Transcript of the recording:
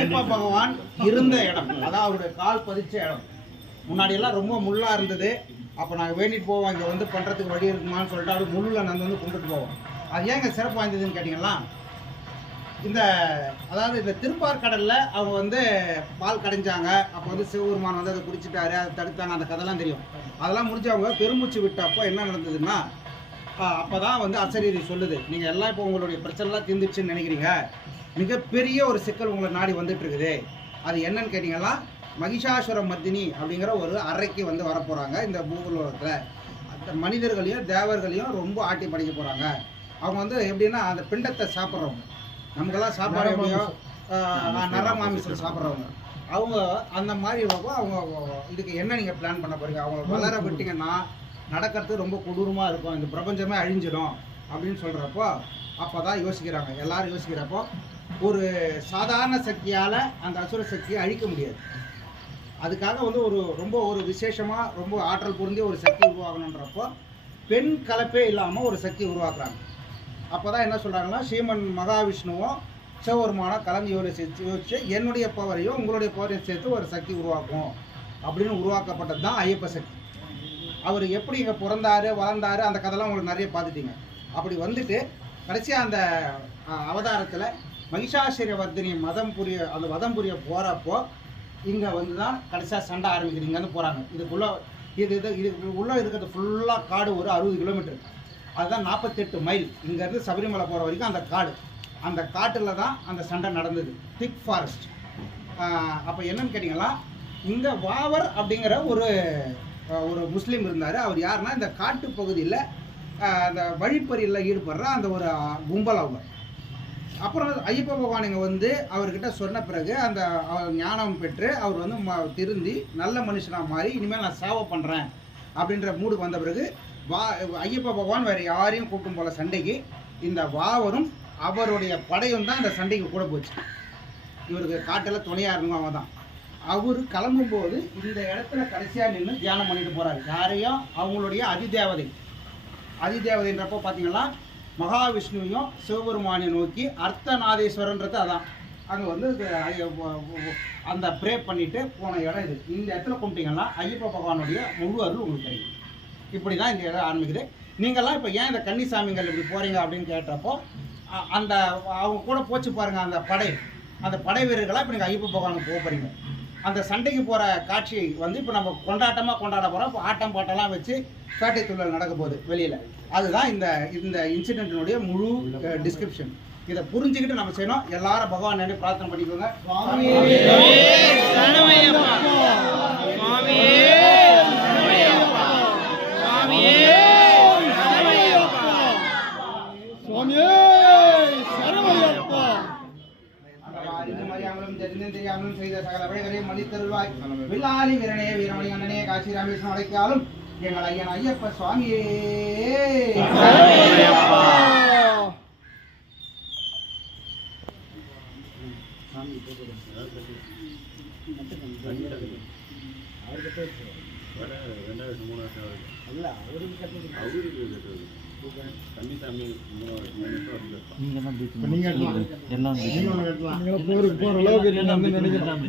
ஐயப்பா பகவான் இருந்த இடம். அதான் அவருடைய கால் பதிச்ச இடம். முன்னாடி எல்லாம் ரொம்ப முள்ளா இருந்தது. அப்போ நாங்கள் வேண்டிட்டு போவோம். இங்கே வந்து பண்ணுறதுக்கு வழி இருக்குமான்னு சொல்லிட்டு அப்படி முள்ளில் நான் வந்து கும்பிட்டு போவோம். அது ஏங்க சிறப்பு வாய்ந்ததுன்னு கேட்டிங்களா? இந்த அதாவது இந்த திருப்பார்கடலில் அவங்க வந்து பால் கடைஞ்சாங்க. அப்போ வந்து சிவபெருமான் வந்து அதை குடிச்சிட்டாரு. அதை தடுத்தாங்க. அந்த கதைலாம் தெரியும். அதெல்லாம் முடிஞ்சு அவங்க பெருமூச்சு விட்டப்போ என்ன நடந்ததுன்னா அப்போ தான் வந்து அசரீரி சொல்லுது. நீங்கள் எல்லாம் இப்போ உங்களுடைய பிரச்சனைலாம் தீர்ந்துச்சுன்னு நினைக்கிறீங்க. மிகப்பெரிய ஒரு சிக்கல் உங்களை நாடி வந்துட்டு இருக்குது அது என்னன்னு கேட்டிங்கன்னா மகிஷாசுர மர்தினி அப்படிங்கிற ஒரு அறைக்கு வந்து வரப்போகிறாங்க இந்த பூகோளத்தில். அந்த மனிதர்களையும் தேவர்களையும் ரொம்ப ஆட்டி படைக்க போகிறாங்க அவங்க வந்து எப்படின்னா அந்த பிண்டத்தை சாப்பிட்றவங்க. நமக்கெல்லாம் சாப்பாடு எப்படியோ ஆஹ், நர மாமிசம் சாப்பிட்றவங்க. அவங்க அந்த மாதிரி அவங்க இதுக்கு என்ன நீங்கள் பிளான் பண்ண போறீங்க? அவங்க வளர விட்டீங்கன்னா நடக்கிறது ரொம்ப கொடூரமாக இருக்கும். இந்த பிரபஞ்சமே அழிஞ்சிடும் அப்படின்னு சொல்கிறப்போ அப்போ தான் யோசிக்கிறாங்க. எல்லாரும் யோசிக்கிறப்போ ஒரு சாதாரண சக்தியால் அந்த அசுர சக்தியை அழிக்க முடியாது. அதுக்காக வந்து ஒரு ரொம்ப ஒரு விசேஷமாக ரொம்ப ஆற்றல் பொருந்திய ஒரு சக்தி உருவாகணுன்றப்போ பெண் கலப்பே இல்லாமல் ஒரு சக்தி உருவாக்குறாங்க. அப்போ தான் என்ன சொல்கிறாங்கன்னா ஸ்ரீமன் மகாவிஷ்ணுவும் சிவபெருமான கலந்து யோசிச்சு யோசிச்சு என்னுடைய பவரையும் உங்களுடைய பவரையும் சேர்த்து ஒரு சக்தி உருவாக்கும். அப்படின்னு உருவாக்கப்பட்டது தான் ஐயப்ப சக்தி. அவர் எப்படி இங்கே பிறந்தாரு வளர்ந்தாரு அந்த கதைலாம் உங்களுக்கு நிறைய பார்த்துட்டீங்க. அப்படி வந்துட்டு கடைசியாக அந்த அவதாரத்தில் மகிஷாசிரிய வர்தினி மதம் புரிய அந்த வதம் புரிய போகிறப்போ இங்கே வந்து தான் கடைசியாக சண்டை ஆரம்பிக்குது. இங்கேருந்து போகிறாங்க இதுக்குள்ளே இது இது இது உள்ளே இருக்கிறது ஃபுல்லாக காடு ஒரு அறுபது கிலோமீட்டர் அதுதான் நாற்பத்தெட்டு மைல் இங்கேருந்து சபரிமலை போகிற வரைக்கும் அந்த காடு. அந்த காட்டில் தான் அந்த சண்டை நடந்தது. திக் ஃபாரஸ்ட் அப்போ என்னன்னு கேட்டிங்களா இங்கே வாவர் அப்படிங்கிற ஒரு ஒரு முஸ்லீம் இருந்தார். அவர் யாருன்னா இந்த காட்டு பகுதியில் அந்த வழிப்பறியில் ஈடுபடுற அந்த ஒரு கும்பல் அவங்க அப்புறம் ஐயப்ப பகவான் இங்கே வந்து அவர்கிட்ட சொன்ன பிறகு அந்த அவர் ஞானம் பெற்று அவர் வந்து ம திருந்தி நல்ல மனுஷனாக மாறி இனிமேல் நான் சேவை பண்ணுறேன் அப்படின்ற மூடுக்கு வந்த பிறகு வா ஐயப்ப பகவான் வேறு யாரையும் கூட்டும் போல சண்டைக்கு இந்த வாவரும் அவருடைய படையும் தான் அந்த சண்டைக்கு கூட போச்சு. இவருக்கு காட்டில் துணையாக இருந்தவங்க தான். அவர் கிளம்பும்போது இந்த இடத்துல கடைசியாக நின்று தியானம் பண்ணிட்டு போகிறாரு யாரையும் அவங்களுடைய அதிதேவதை. அதிதேவதைன்றப்போ பார்த்தீங்கன்னா மகாவிஷ்ணுவையும் சிவபெருமானையும் நோக்கி அர்த்தநாதீஸ்வரன்றது அதான். அங்கே வந்து அந்த ப்ரே பண்ணிட்டு போன இடம் இது. இந்த இடத்துல கும்பிட்டீங்கன்னா ஐயப்ப பகவானுடைய முழு அருள் உங்களுக்கு கிடைக்கும் இப்படி தான் இந்த இடம் ஆரம்பிக்குது. நீங்கள்லாம் இப்போ ஏன் இந்த கன்னிசாமிங்கள் இப்படி போகிறீங்க அப்படின்னு கேட்டப்போ அந்த அவங்க கூட போச்சு பாருங்கள் அந்த படை. அந்த படை வீரர்களாக இப்போ நீங்கள் ஐயப்ப பகவானுக்கு போக போகிறீங்க அந்த சண்டைக்கு போகிற காட்சி வந்து இப்போ நம்ம கொண்டாட்டமாக கொண்டாட போகிறோம் இப்போ ஆட்டம் பாட்டெல்லாம் வச்சு பேட்டை துள்ளல் நடக்க போகுது வெளியில். அதுதான் இந்த இந்த இன்சிடென்ட்டினுடைய முழு டிஸ்கிரிப்ஷன் இதை புரிஞ்சுக்கிட்டு நம்ம செய்யணும். எல்லாரும் பகவான் நினைவு பிரார்த்தனை பண்ணிக்கோங்க. சுவாமியே அறிந்தும் செய்த சகல விடைகளையும் மன்னித்தருள்வாய். வில்லாலி வீரனே வீரமணி அண்ணனே காசி ராமேஸ்வரம் அழைக்காலும் எங்கள் ஐயன் ஐயப்ப சுவாமியே. அவருக்கு மூணாயிரத்து அல்ல அவருக்கு கட்டுறது அவருக்கு கட்டுறது கன்னிசாமி மூணாயிரத்து மூணு வருஷம் நீங்க போருக்கு போற அளவுக்கு நினைக்கிறேன்